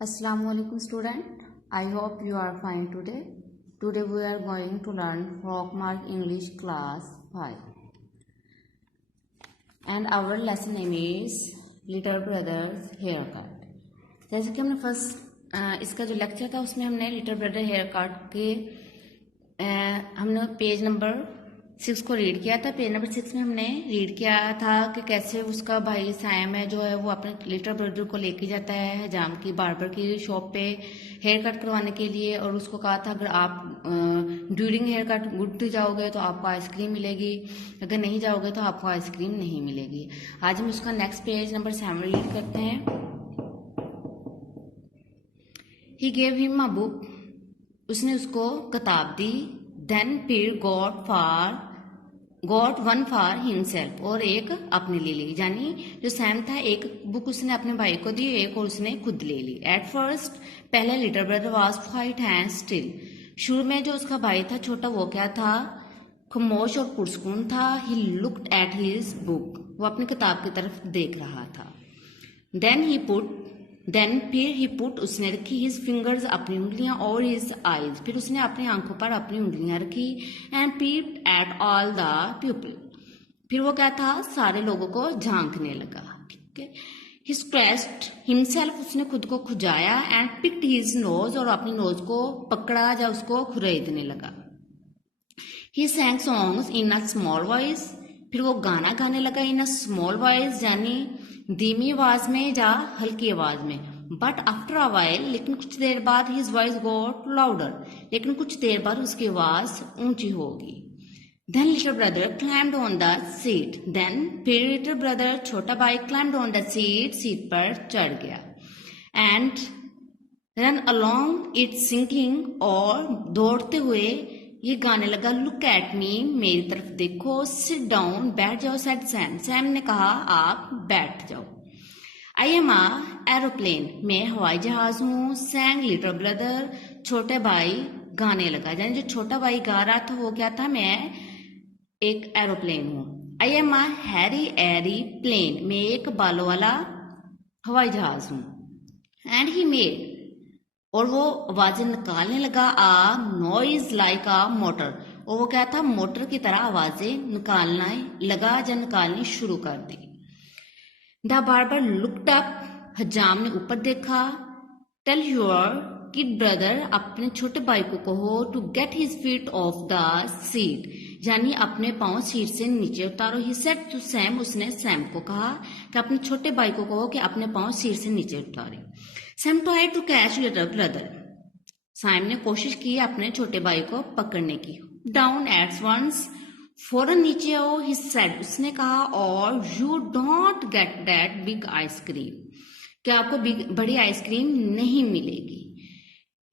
Assalamualaikum student. I hope you are fine today. Today we are going to learn Rockmark English class 5. And our lesson name is Little Brother's Haircut. जैसे कि हमने first इसका जो lecture था उसमें हमने little brother hair cut के हमने पेज नंबर 6 को रीड किया था। पेज नंबर 6 में हमने रीड किया था कि कैसे उसका भाई सैम है जो है वो अपने लिटिल ब्रदर को लेके जाता है हजाम की बार्बर की शॉप पे हेयर कट करवाने के लिए, और उसको कहा था अगर आप ड्यूरिंग हेयर कट गुड जाओगे तो आपको आइसक्रीम मिलेगी, अगर नहीं जाओगे तो आपको आइसक्रीम नहीं मिलेगी। आज हम उसका नेक्स्ट पेज नंबर 7 रीड करते हैं। He gave him a book, उसने उसको किताब दी। देन फिर गॉट वन फॉर हिमसेल्फ, और एक अपने लिए ली। यानी जो सैम था एक बुक उसने अपने भाई को दी, एक और उसने खुद ले ली। एट फर्स्ट पहले little brother was quiet and still, शुरू में जो उसका भाई था छोटा वो क्या था, खामोश और पुरस्कून था। He looked at his book, वो अपनी किताब की तरफ देख रहा था। देन फिर ही पुट, उसने रखी हिज फिंगर्स, अपनी उंगलियां, और हिज आईज, फिर उसने अपनी आंखों पर अपनी उंगलियां रखी। And peeped at all the people, फिर वो क्या था, सारे लोगों को झांकने लगा। ठीक है। ही स्क्रैच्ड हिमसेल्फ, उसने खुद को खुजाया। एंड पिक्ड हिज नोज, और अपनी नोज को पकड़ा या उसको खुरेदने लगा। He sang songs in a small voice, फिर वो गाना गाने लगा इन अ स्मॉल वॉइस, यानी धीमी आवाज में या हल्की आवाज में। बट आफ्टर अ वाइल, लेकिन कुछ देर बाद, हिज वॉइस गॉट लाउडर, लेकिन कुछ देर बाद उसकी आवाज ऊंची होगी। Then little brother climbed on the seat, then फिर लिटिल ब्रदर छोटा भाई climbed on the seat, seat पर चढ़ गया। And run along it singing, और दौड़ते हुए ये गाने लगा। लुक एट मी, मेरी तरफ देखो। सिट डाउन, बैठ जाओ। सेड सैम, सैम ने कहा आप बैठ जाओ। आई एम आ एरोप्लेन, मैं हवाई जहाज हूँ। सैंग लिटिल ब्रदर, छोटे भाई गाने लगा। यानी जो छोटा भाई गा रहा था वो क्या था, मैं एक एरोप्लेन हूँ। I am a hairy airy plane, मैं एक बालों वाला हवाई जहाज हूँ। एंड ही मेड, और वो आवाजें निकालने लगा। आ नॉइज लाइक आ मोटर, और वो क्या था, मोटर की तरह आवाजें निकालना लगा या निकालनी शुरू कर दी। द बार्बर लुक्ड अप, हजाम ने ऊपर देखा। टेल योर किड ब्रदर, अपने छोटे भाई को कहो, to get his feet off the seat, यानी अपने पांव सीट से नीचे उतारो। ही सेड टू सैम, उसने सैम को कहा कि अपने छोटे भाई को कहो कि अपने पांव सीट से नीचे उतारे। Sam tried to catch little brother, Sam ने कोशिश की अपने छोटे भाई को पकड़ने की। डाउन एट वंस, फौरन नीचे आओ। ही सेड, उसने कहा, और you don't get that big ice cream, कि आपको बड़ी आइसक्रीम नहीं मिलेगी।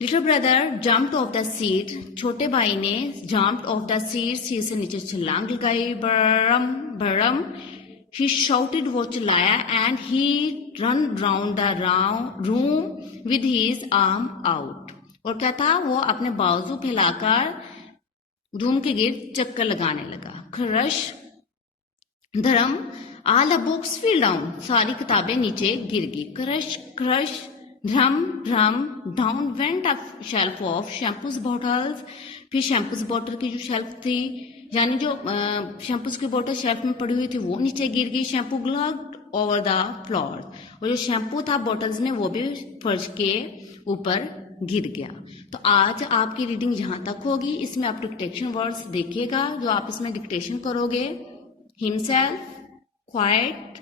Little brother jumped of the seat, छोटे भाई ने जम्प्ड ऑफ द सीट से नीचे छलांग लगाई। बरम बरम, ही शाउटेड, वो चिल्लाया। And he run round the room with his arm out, और क्या था, वो अपने बाजू फैलाकर रूम के गिर्द चक्कर लगाने लगा। क्रश धर्म, all the books feel down, सारी किताबें नीचे गिर गई। Crush crush drum drum, down went a shelf of shampoos bottles, फिर शैम्पूज बॉटल की जो शेल्फ थी, यानी जो शैम्पूज की बोतल शेल्फ में पड़ी हुई थी वो नीचे गिर गई। शैम्पू ग्लग्ड ओवर द फ्लोर, और जो शैम्पू था बोटल्स में वो भी फर्श के ऊपर गिर गया। तो आज आपकी रीडिंग यहां तक होगी। इसमें आप डिक्टेशन वर्ड्स देखिएगा जो आप इसमें डिक्टेशन करोगे। Himself, quite,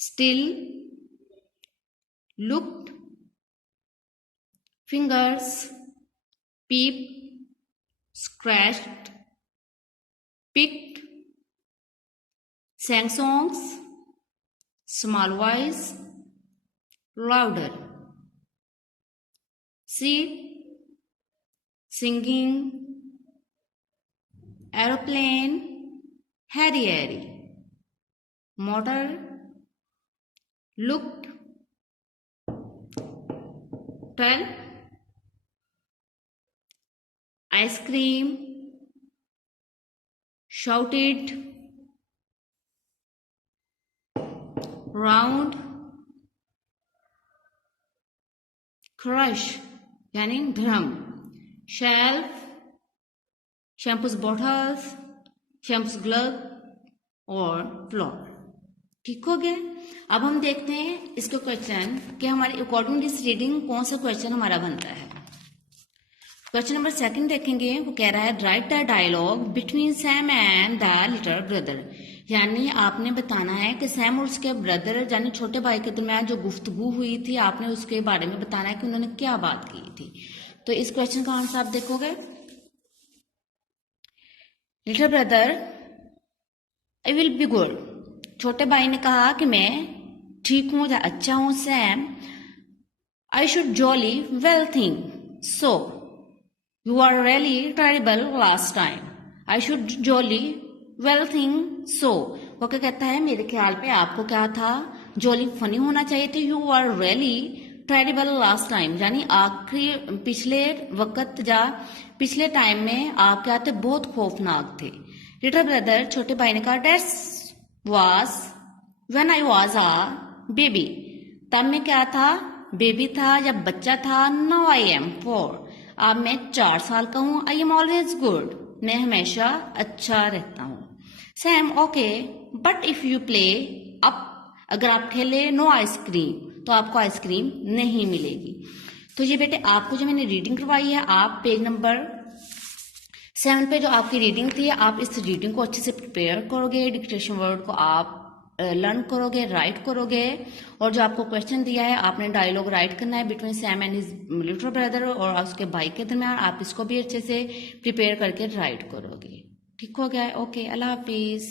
still, looked, fingers, peep, scratched, picked, sang songs, small voice, louder, sit, singing, aeroplane, hairy hairy, motor, looked, tell, ice cream, shouted, round, crush यानी drum, shelf, shampoos bottles, shampoos glove और floor. ठीक हो गया। अब हम देखते हैं इसके क्वेश्चन कि हमारे अकॉर्डिंग दिस रीडिंग कौन सा क्वेश्चन हमारा बनता है। क्वेश्चन नंबर 2 देखेंगे। वो कह रहा है write the dialogue between Sam and the little brother, यानी आपने बताना है कि सैम और उसके ब्रदर यानी छोटे भाई के दरमियान जो गुफ्तगू हुई थी आपने उसके बारे में बताना है कि उन्होंने क्या बात की थी। तो इस क्वेश्चन का आंसर आप देखोगे। Little brother I will be good, छोटे भाई ने कहा कि मैं ठीक हूं या अच्छा हूं। Sam I should jolly well think so you are really terrible last time. I should jolly well think so, वो क्या कहता है मेरे ख्याल पे आपको क्या था, जॉली फनी होना चाहिए थे। You are really terrible last time, यानी आखिरी पिछले वक्त या पिछले टाइम में आप क्या थे, बहुत खौफनाक थे। लिटिल ब्रदर छोटे भाई ने कहा that's was when I was a baby, तब मैं क्या था, बेबी था या बच्चा था। नाउ आई एम 4, अब मैं 4 साल का हूं। आई एम ऑलवेज गुड, मैं हमेशा अच्छा रहता हूं। Sam okay but if you play up, अगर आप खेले नो आइसक्रीम, तो आपको आइसक्रीम नहीं मिलेगी। तो ये बेटे आपको जो मैंने रीडिंग करवाई है, आप पेज नंबर 7 पे जो आपकी रीडिंग थी, आप इस रीडिंग को अच्छे से प्रिपेयर करोगे, डिक्टेशन वर्ड को आप लर्न करोगे, राइट करोगे, और जो आपको क्वेश्चन दिया है आपने डायलॉग राइट करना है between Sam and his little brother, और उसके भाई के दरमियान आप इसको भी अच्छे से प्रिपेयर करके राइट करोगे। ठीक हो गया। ओके, अल्लाह हाफिज।